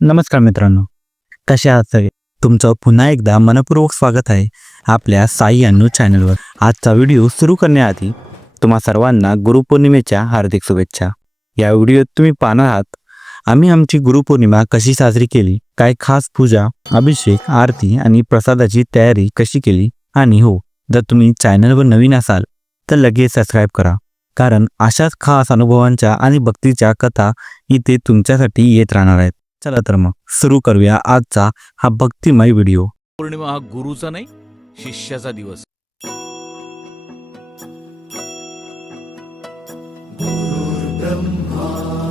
नमस्कार मित्रांनो, कसे आहात सगळे? तुमचं पुन्हा एकदा मनपूर्वक स्वागत आहे आपल्या साई अन्नू चॅनलवर. आजचा व्हिडिओ सुरू करण्याआधी तुम्हा सर्वांना गुरुपौर्णिमेच्या हार्दिक शुभेच्छा. या व्हिडिओत तुम्ही पाहणार आहात आम्ही आमची गुरुपौर्णिमा कशी साजरी केली, काय खास पूजा, अभिषेक, आरती आणि प्रसादाची तयारी कशी केली. आणि हो, जर तुम्ही चॅनलवर नवीन असाल तर लगेच सबस्क्राईब करा, कारण अशाच खास अनुभवांच्या आणि भक्तीच्या कथा इथे तुमच्यासाठी येत राहणार आहेत. चला तर मग सुरू करूया आजचा हा भक्तिमय व्हिडिओ. पौर्णिमा हा गुरुचा नाही, शिष्याचा दिवस.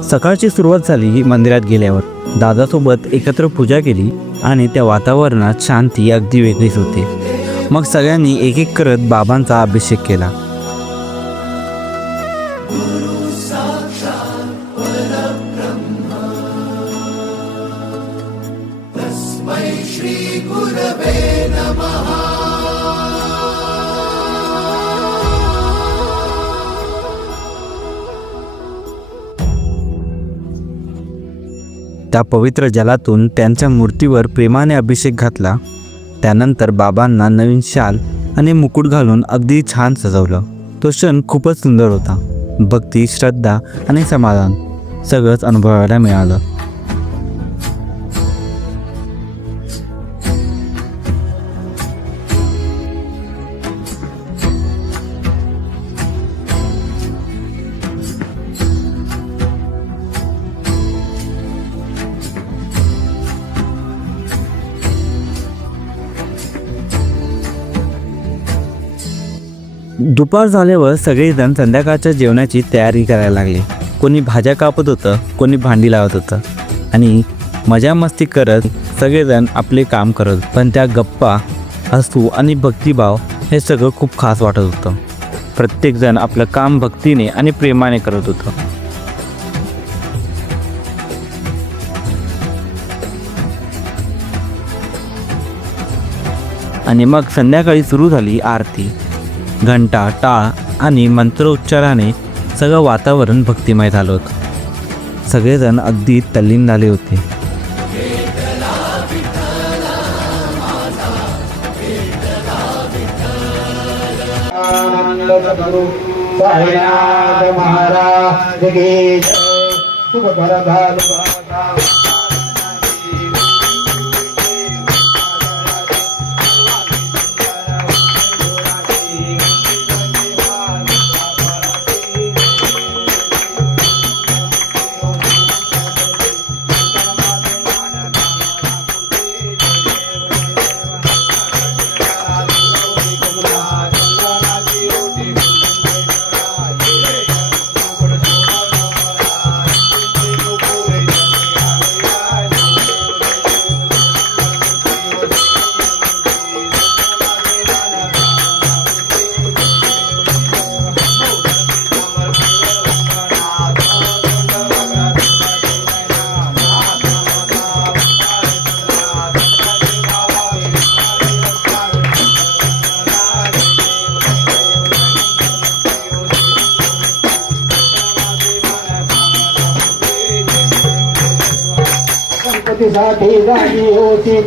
सकाळची सुरुवात झाली मंदिरात गेल्यावर. दादासोबत एकत्र पूजा केली आणि त्या वातावरणात शांती अगदी वेगळीच होती. मग सगळ्यांनी एक एक करत बाबांचा अभिषेक केला. त्या पवित्र जलातून त्यांच्या मूर्तीवर प्रेमाने अभिषेक घातला. त्यानंतर बाबांना नवीन शाल आणि मुकुट घालून अगदी छान सजवलं. तो क्षण खूपच सुंदर होता. भक्ती, श्रद्धा आणि समाधान सगळंच अनुभवायला मिळालं. दुपार झाल्यावर सगळेजण संध्याकाळच्या जेवणाची तयारी करायला लागले. कोणी भाज्या कापत होतं, कोणी भांडी लावत होतं आणि मजा मस्ती करत सगळेजण आपले काम करत. पण त्या गप्पा, हसू आणि भक्तिभाव हे सगळं खूप खास वाटत होतं. प्रत्येकजण आपलं काम भक्तीने आणि प्रेमाने करत होतं. आणि मग संध्याकाळी सुरू झाली आरती. घंटा, टाळ आणि मंत्रोच्चाराने सगळं वातावरण भक्तिमय झालं होतं. सगळेजण अगदी तल्लीन झाले होते. साठी झाली होती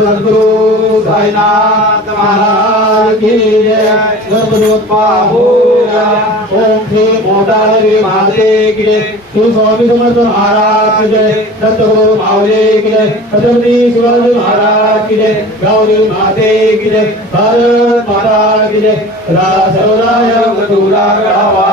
सद्गुरु साईनाथ महाराज की जय। गर्भजोत्पा होया। ओम श्री मोदारी माते की जय। श्री स्वामी समर्थ महाराज की जय। दत्तगुरु मावले की जय। छत्रपति शिवाजी महाराज की जय। गौरी माते की जय। भारत माता की जय। सर्वदाय मधुरा गडावा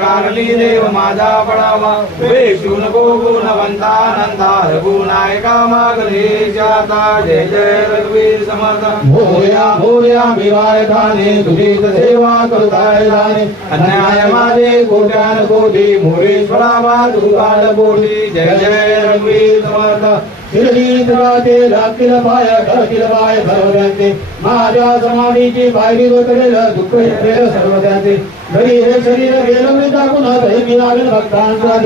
कानली देव माझा पडावा वेशून को गुणवंता नंदा रघुनायका मागले जाता जय जय रघुवीर समर्थ। भोया भोया मिवाय धाने तुझी सेवा करताय जाणे अन्याय माझे कोट्यान कोटी मोरेश्वरा तुझा बोटी जय जय रघुवीर समर्थ। शिरडी राहते लागतील पाय घरातील पाय सर्व त्यांचे माझ्या समाधीची पायरी करेल दुःख येईल सर्व त्यांचे घरी हे शरीर गेलं मी टाकून मी लागेल भक्तांचा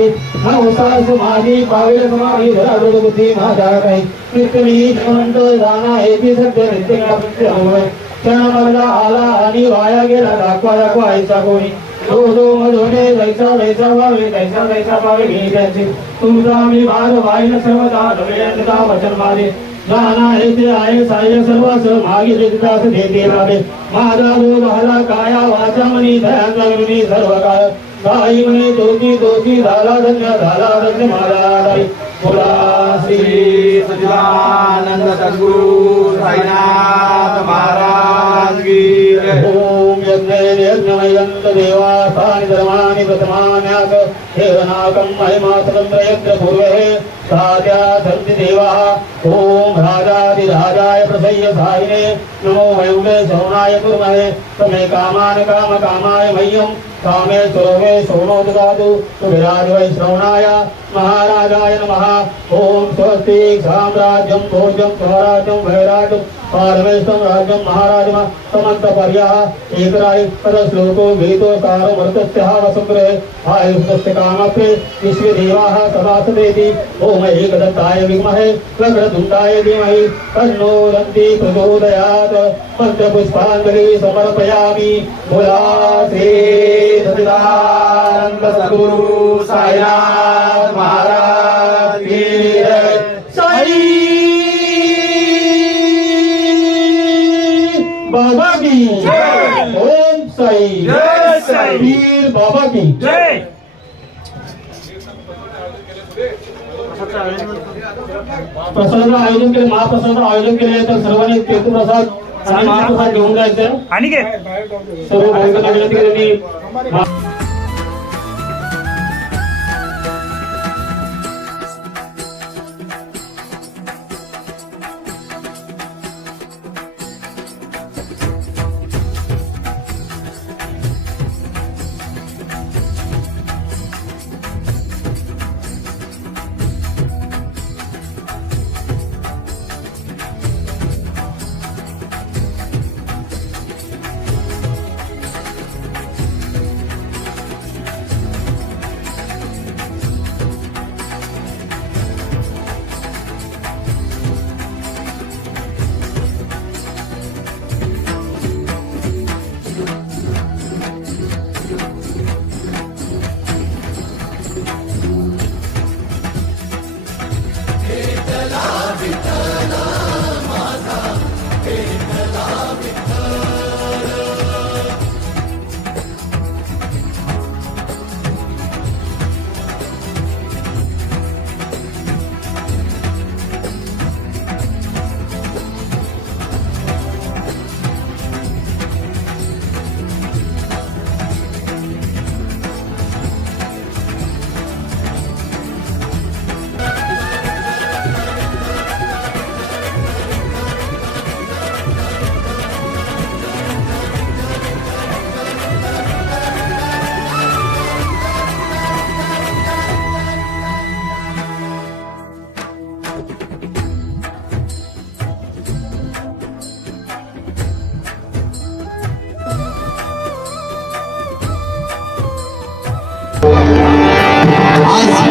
नवसास माझी पावेल समाधी धराडोळ बुद्धी माझ्या काही कीर्तनी श्रीमंत जाणा हे ती सत्य नित्य हवय क्षण मरला आला आणि वाया गेला दाखवा ऐसा कोणी दो दो मधोने जैसा जैसा भावे तैसा तैसा पावे घे त्यांचे तुमचा मी भार वाईन सर्वदा डोळ्यांचा वचन मारे जाना हे ते आहे साय सर्वस मागे दास देते मारे माझा जो झाला काया वाचा मनी ध्यान लागली सर्व काळ काही म्हणे दोषी झाला धन्य माझा बोला श्री सच्चिदानंद सद्गुरु साईनाथ महाराज की जय। ओम यज्ञमयंत देवा सानि धर्मानि प्रथमान्यास देवनाकं महिमा स्वतंत्र यज्ञ पूर्वे साध्या सर्ति देवा। ओम राजाधिराजाय प्रसय्य साहिने नमो वयुगे शरणाय कुर्महे तमे कामान काम कामाय मह्यं कामे सुरवे सोनो ददातु सुविराज वै श्रवणाय महाराजाय नमः। ओम स्वस्ति साम्राज्यं भोज्यं स्वराज्यं वैराज्यं पारमेष्टं राज्यं महाराजम समन्त पर्याः एकराय पदश्लोको गीतो सारो मृतस्यः वसुग्रहे आयुष्यस्य कामप्रे विश्वदेवाः सदासदेति। ओम एकदन्ताय विद्महे वक्रतुण्डाय धीमहि तन्नो दन्ति प्रचोदयात्। पञ्चपुष्पाञ्जलि समर्पयामि। बोला श्री सच्चिदानंद सद्गुरु साईनाथ महाराज की जय। साई बाबा की जय। ओम साई जय साई वीर बाबा की जय। प्रसादाचं आयोजन केलं महाप्रसादाचं आयोजन केले तर सर्वांनी तीर्थप्रसाद आणि महाप्रसाद घेऊन जायचं आणि सर्व भाविकांना विनंती केली।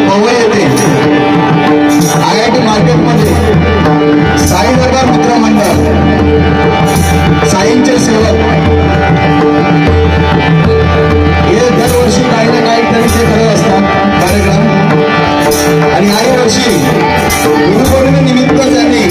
पवई येथे IIT मार्केटमध्ये साई दरबार मित्र मंडळ साईंचे सेवक हे दरवर्षी काही ना काही तरी ते करत असतात कार्यक्रम आणि याही वर्षी गुरुपौर्णिमेनिमित्त त्यांनी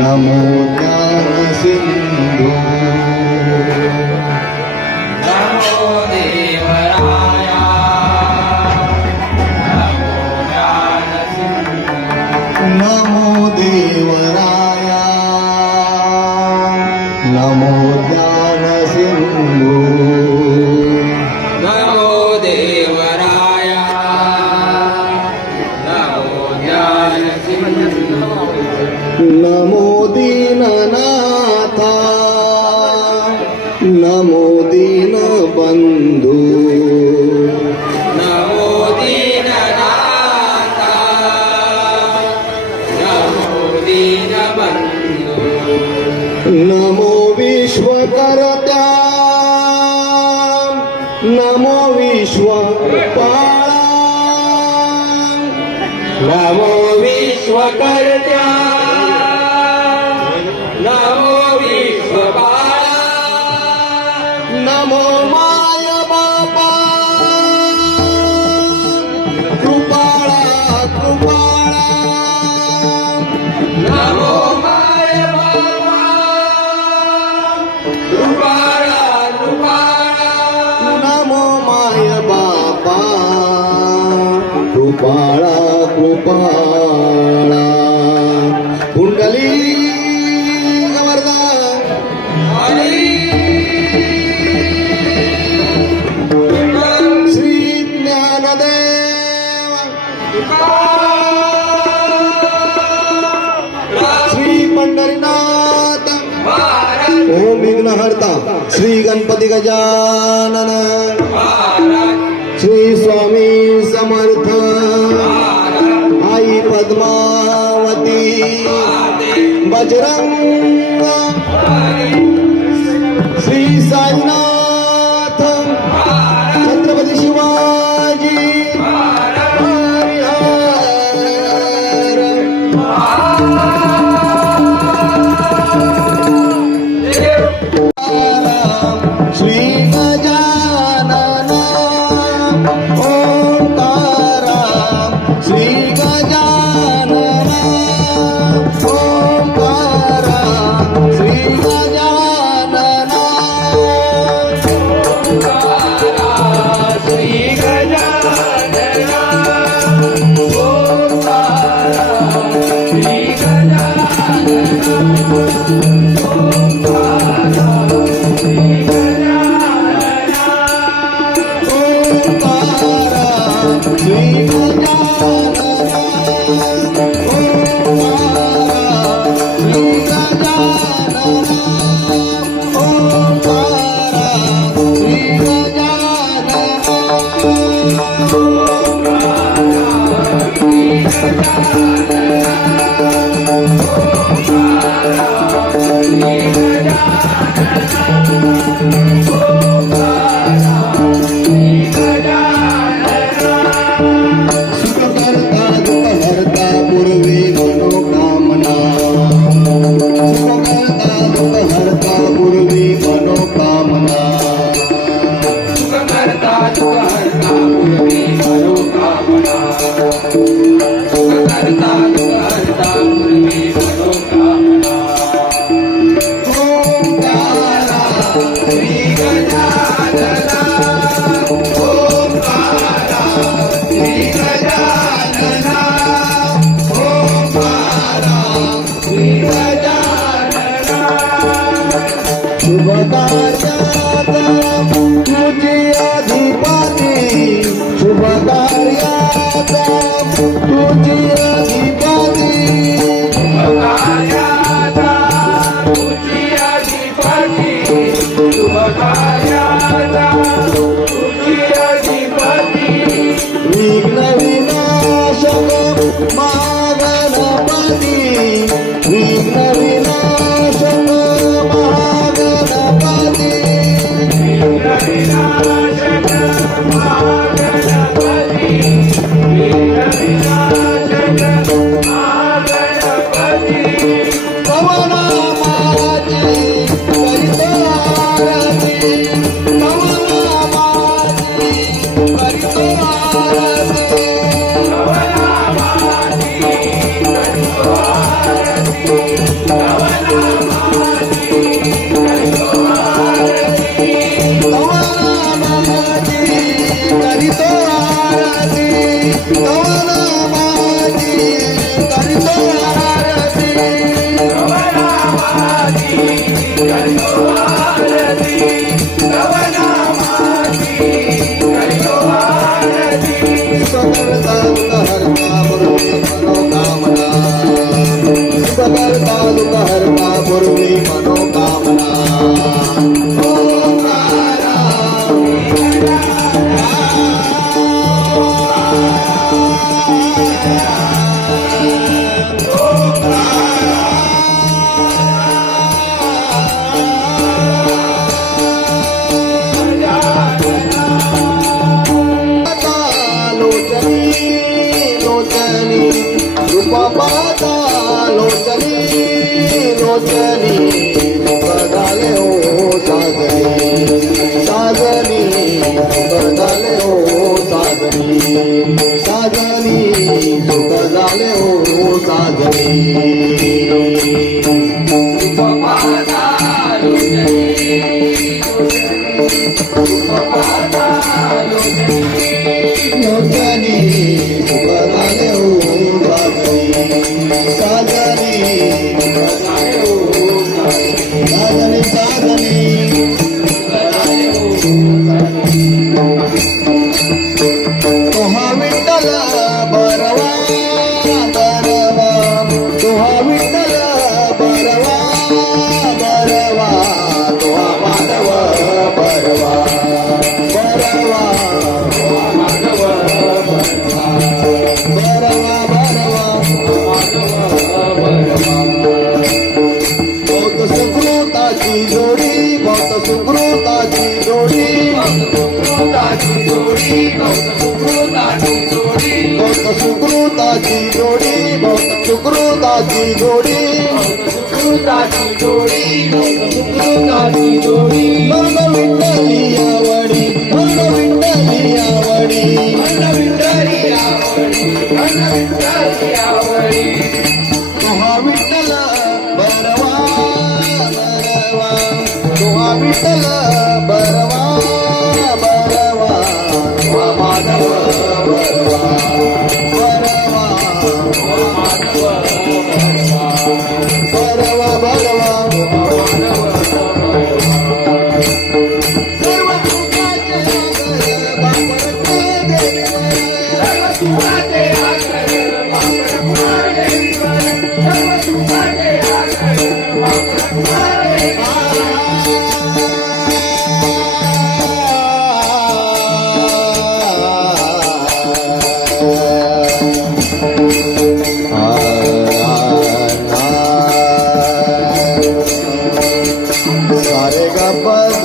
नमो ज्ञान सिंधू नमो देवराया नमो ज्ञान सिंधू नमो देवराया नमो ज्ञान सिंधू नमो दीननाथा नमो दीनबंधू नमो दीननाथा नमो दीनबंधू नमो विश्वकर्त्या नमो विश्वपाळा नमो विश्वकर्त्या नमो विश्वपाला नमो माय बापा कृपाळा कृपाळा नमो माय बाबा कृपाळा कृपाळा नमो माय बापा कृपाळा कृपाळा कुंडली गवर्धा श्री ज्ञानदेव श्री पंढरीनाथ ओम विघ्नहर्ता श्री गणपती गजानन श्री स्वामी समर्थ आई पद्मावती बजरंग श्री साईनाथ छत्रपती शिवाजी हरिहर श्री गजानन ओंकारा श्री गजानन ओंकारा श्री गजानन श्री गजानन ओंकारा श्री ओंकारा श्री गजानन ओंकारा श्री गजानन सुखकर्ता दुःखहर्ता पूर्वी मनोकामना सुखकर्ता दुःखहर्ता पूर्वी मनोकामना सुखकर्ता दुःखहर्ता पूर्वी मनोकामना सुखकर्ता दुःखहर्ता पूर्वी मनोकामना ओंकारा श्री गजानना ओंकारा श्री गजानना ओंकारा श्री गजानना शुभ कार्यात तुझी अधिपती शुभ कार्यात तुझी अधिपती शुभकार्याचा तुझी अधिपती शुभकार्याचा तुझी अधिपती विघ्न विनाशक महागणपती विघ्न विनाशक महागणपती विनाशक महागणपती विनाशक महागणपती पवनामाची करितो आरती पवनामाची करितो आरती भवनामाची करितो आरती दुःख हरता पूर्वी मनोकामना पाता लोचनी लोचनी बघाले हो साजनी साजनी बघाले हो साजनी साजनी बघाले हो साजनी पाता लोचनी पाता लोचनी बघाले हो साजनी साजनी साजनी तुहा विठ्ठल बरवा बरवा तुहा विठ्ठल बरवा बरवा तुहा माधव बरवा बरवा बरवा बरवा बहुत सुकृताची जोडी बहुत सुकृताची जोडी सुकृताची जोडी सुकृताची जोडी बहुत सुकृताची जोडी बहुत सुकृताची जोडी सुकृताची जोडी सुकृताची जोडी मन विठ्ठली आवडी मन विठ्ठली आवडी विठ्ठली आवडी विठ्ठली आवडी तुहा विठ्ठल बरवा बरवा तुहा विठ्ठल बरवा बरवा तुहा माधव बरवा बरवा बरवा बरवा सर्व सुखाचे सागर बापरते देवीवर सुखाचे आकर बापर कुमारेश्वर सर्व सुखाचे आकर बापर सारे ग पध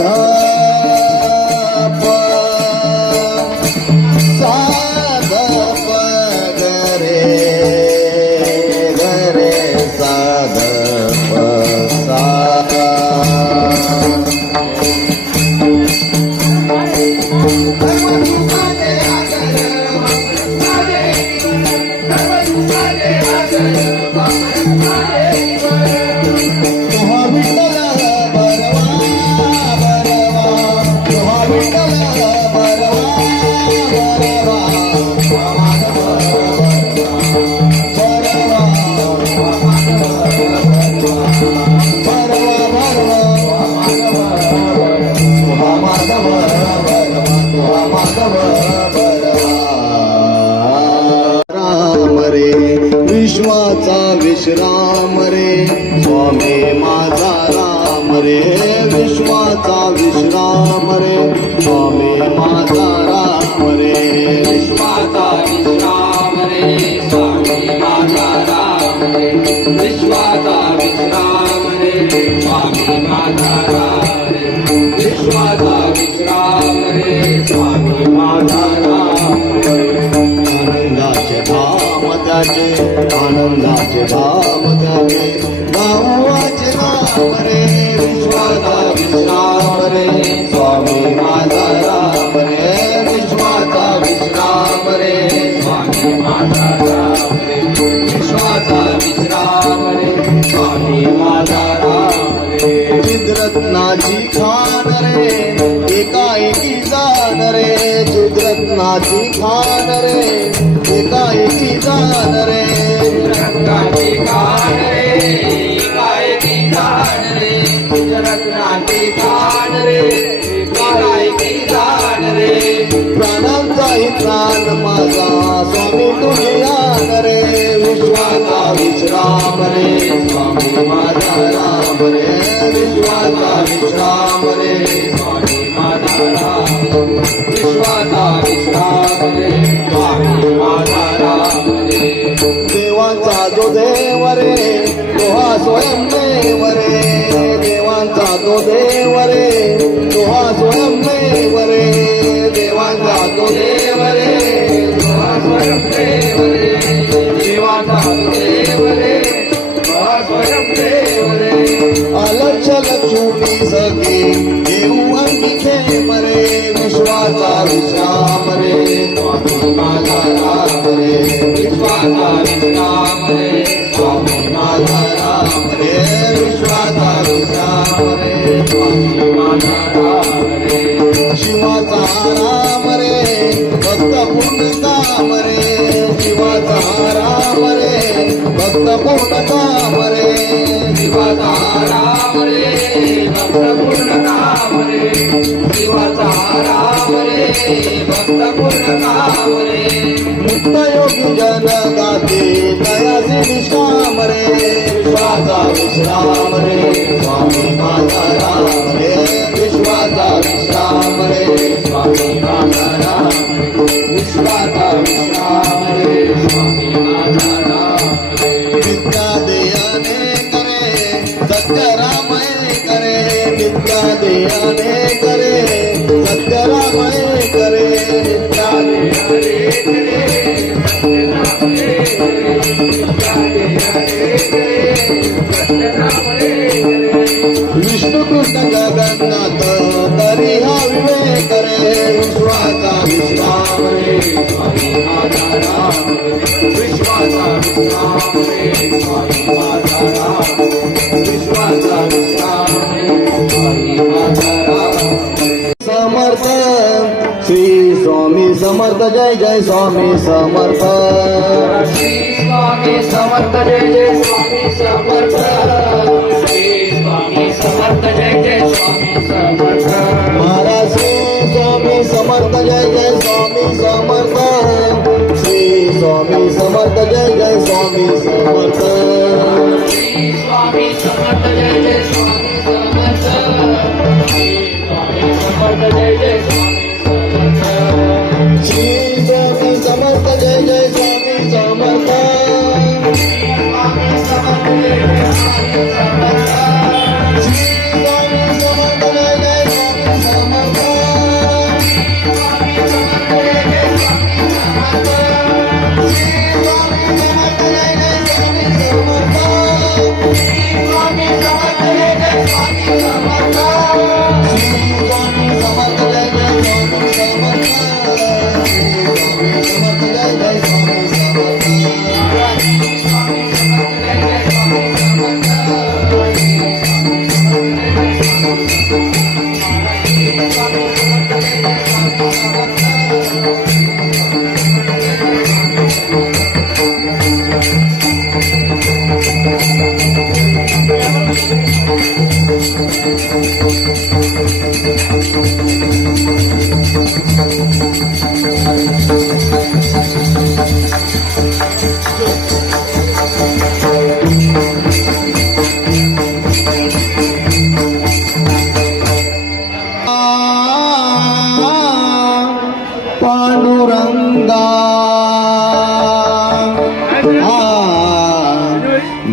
साध पद रे गरे साध सा तुहा विठ्ठल बरवा बरवा तुहा विठ्ठल बरवा बरवा बरवा तुहा माधव बरवा तुहा माधव बरवा राम रे विश्वाचा विश्राम रे स्वामी माझा राम रे विश्वाचा विश्राम रे स्वामी माझा राम रे विश्वाचा विश्राम रे स्वामी माझा राम रे विश्वाचा विश्राम रे स्वामी माझा राम रे विश्वाचा विश्राम रे स्वामी माझा राम रे आनंदाचे धाम त्याचे आनंदाचे धाम त्याचे नावाचे नाम रे विश्वाचा विश्राम रे स्वामी माझा राम रे विश्वाचा विश्राम रे स्वामी माझा राम रे विश्वाचा विश्राम रे स्वामी माझा राम रे चिद्रत्नाची खान रे एकाएकी जान रे चिद्रत्नाची खान रे एकाएकी जान रे रत्नाची खान रे एकाएकी जान रे रत्नाची खान रे एकाएकी जान रे प्राणांचाही प्राण माझा स्वामी तुझे आन रे विश्वाचा विश्राम रे स्वामी विश्वाचा विश्राम रे स्वामी माझा राम विश्वाचा विश्राम रे स्वामी माझा राम रे देवांचा जो देव रे तो हा स्वयंदेव रे देवांचा जो देव रे तो हा स्वयंदेव रे देवांचा जो देव रे तो हा स्वयंदेव रे देवाचा देव रे तो हा स्वयंदेव रे अलक्ष लक्ष्मी सखी देऊ अंकिते मरे विश्वाचा विश्राम रे स्वामी माझा राम रे विश्वाचा विश्राम रे स्वामी माझा राम रे विश्वाचा विश्राम रे स्वामी माझा राम रे शिवाचा राम रे भक्त पूर्ण काम रे शिवाचा राम रे भक्त पूर्ण काम रे शिवाचा राम रे भक्त पूर्ण काम रे शिवाचा राम रे भक्त पूर्ण काम रे मुक्त योगी जन गाते दयाचे निष्काम रे विश्वाचा विश्राम रे स्वामी माझा राम रे विश्वाचा विश्राम रे स्वामी माझा राम रे विश्वाचा विश्राम रे स्वामी माझा राम रे विद्या देयाने करे सत्य रामय करे विद्या देयाने करे सत्य रामय करे विद्या दे हरे करे सत्य नाम रे करे विद्या दे हरे करे सत्य नाम रे करे विष्णु कृष्ण जगन्नाथ तरी हा विवेक रे विश्वाचा विश्राम रे स्वामी माझा राम रे विश्वाचा विश्राम रे स्वामी माझा राम रे विश्वाचा विश्राम रे स्वामी माझा राम रे समर्थ श्री स्वामी समर्थ जय जय स्वामी समर्थ श्री स्वामी समर्थ जय जय स्वामी समर्थ श्री स्वामी समर्थ जय जय स्वामी समर्थ महाराज श्री स्वामी समर्थ जय जय स्वामी समर्थ श्री स्वामी समर्थ जय जय स्वामी समर्थ श्री स्वामी समर्थ जय जय स्वामी समर्थ श्री स्वामी समर्थ जय जय स्वामी समर्थ श्री स्वामी समर्थ जय जय स्वामी समर्थ स्वामी समर्थ जय जय स्वामी समर्थ श्री स्वामी समर्थ जय जय स्वामी समर्थ स्वामी समर्थ जय जय स्वामी समर्थ श्री स्वामी समर्थ जय जय स्वामी समर्थ स्वामी समर्थ जय जय स्वामी समर्थ श्री स्वामी समर्थ जय जय स्वामी समर्थ श्री स्वामी समर्थ जय जय स्वामी समर्थ पांडुरंगा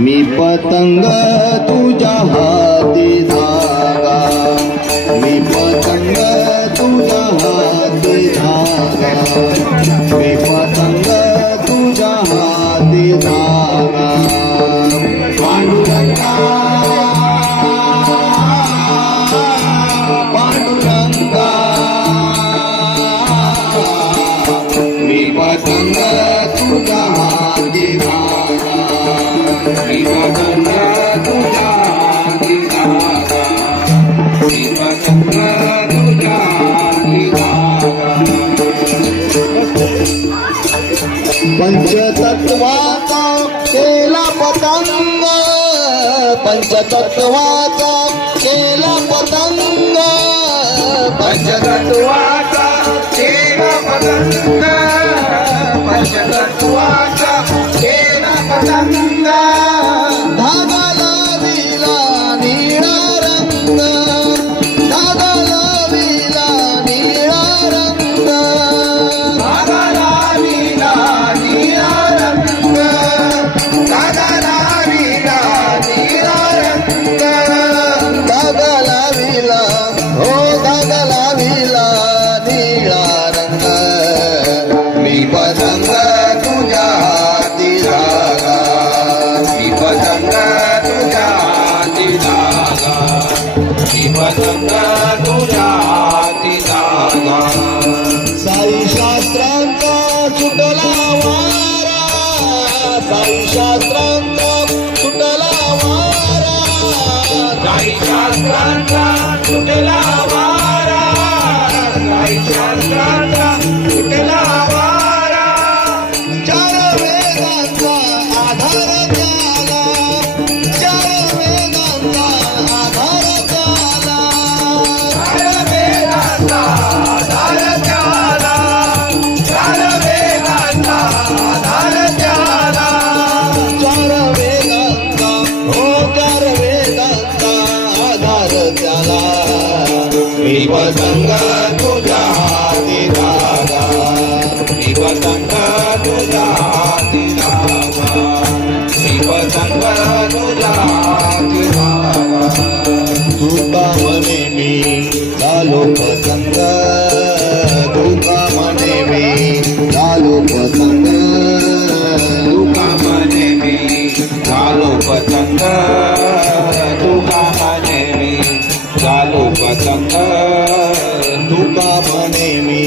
मी पतंग तुझ्या हाती धागा मी पतंग तुझ्या हाती धागा मी पतंग तुझ्या हाती धागा पांडुरंगा पांडुरंगा मी पतंग तुझ्या हाती धागा मी पतंग तुझ्या हाती धागा मी पतंग तुझ्या हाती धागा पंचतत्वाचा केला पतंग पंचतत्वाचा केला पतंग पंचतत्वाचा केला पतंग पंचतत्वाचा केला पतंग धागा लाविला निळा रंग पतंग तुझ्या हाती धागा साई शास्त्रांचा सुटला वारा साई शास्त्रांचा सुटला वारा साई शास्त्रांचा सुटला वारा साई शास्त्रांचा सुटला वारा चार वेदांचा आधार त्याला चार वेदांचा आधार त्याला चार वेदांचा आधार त्याला चार वेदांचा आधार त्याला चार वेदांचा हो चार वेदांचा आधार त्याला मी पतंग तुझ्या हाती धागा मी पतंग तुझ्या हाती धागा मी पतंग तुझ्या हाती धागा तुका म्हणे मी झालो पतंग तुका म्हणे मी झालो पतंग तुका म्हणे मी झालो पतंग तुका म्हणे मी झालो पतंग तुका म्हणे मी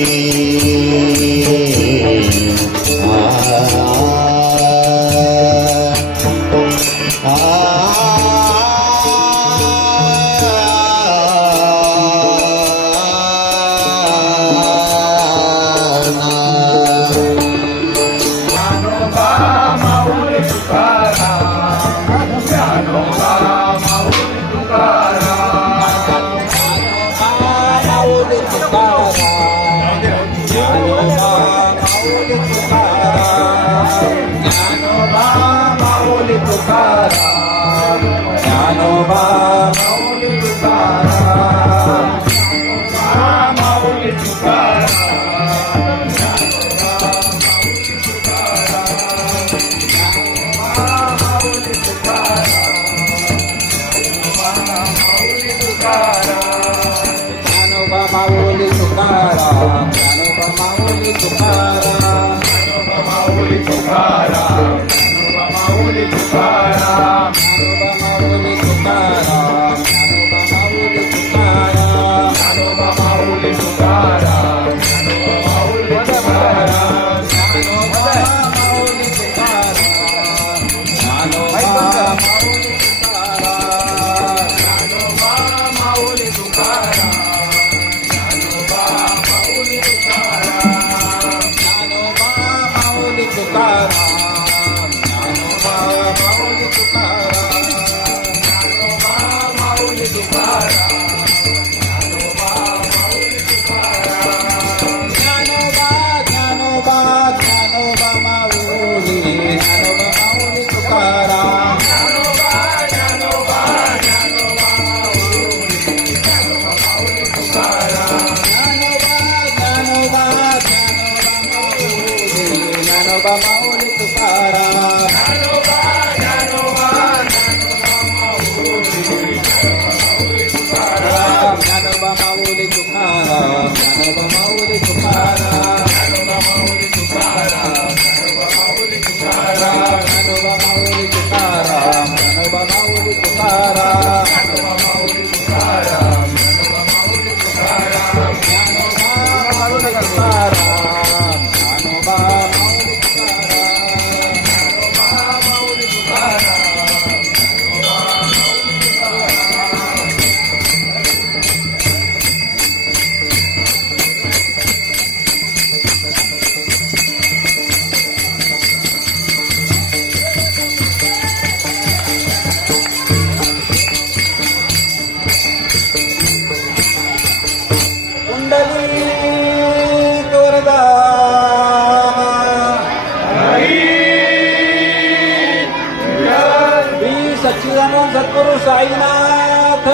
सच्चिदानंद सद्गुरु साईनाथ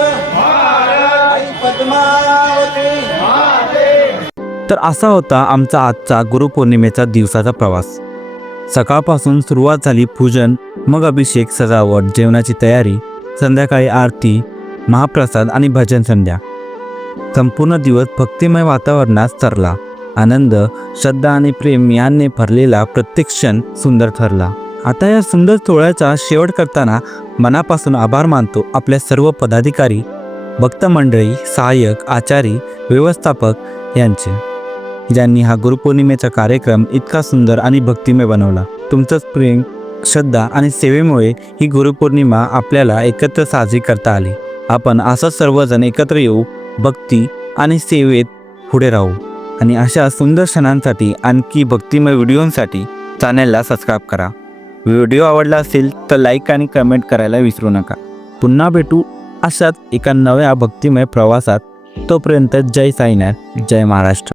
आई पद्मावती तर असा होता आमचा आजचा गुरुपौर्णिमेचा दिवसाचा प्रवास. सकाळपासून सुरुवात झाली पूजन, मग अभिषेक, सजावट, जेवणाची तयारी, संध्याकाळी आरती, महाप्रसाद आणि भजन संध्या. संपूर्ण दिवस भक्तिमय वातावरणात सरला. आनंद, श्रद्धा आणि प्रेम यांनी भरलेला प्रत्येक क्षण सुंदर ठरला. आता या सुंदर सोहळ्याचा शेवट करताना मनापासून आभार मानतो आपल्या सर्व पदाधिकारी, भक्त मंडळी, सहाय्यक, आचारी, व्यवस्थापक यांचे, ज्यांनी हा गुरुपौर्णिमेचा कार्यक्रम इतका सुंदर आणि भक्तिमय बनवला. तुमचंच प्रेम, श्रद्धा आणि सेवेमुळे ही गुरुपौर्णिमा आपल्याला एकत्र साजरी करता आली. आपण असंच सर्वजण एकत्र येऊ, भक्ती आणि सेवेत पुढे राहू आणि अशा सुंदर क्षणांसाठी आणखी भक्तिमय व्हिडिओंसाठी चॅनलला सबस्क्राईब करा. व्हिडिओ आवडला असेल तर लाईक आणि कमेंट करायला विसरू नका. पुन्हा भेटू अशाच एका नव्या भक्तिमय प्रवासात. तोपर्यंत जय साईनाथ, जय महाराष्ट्र.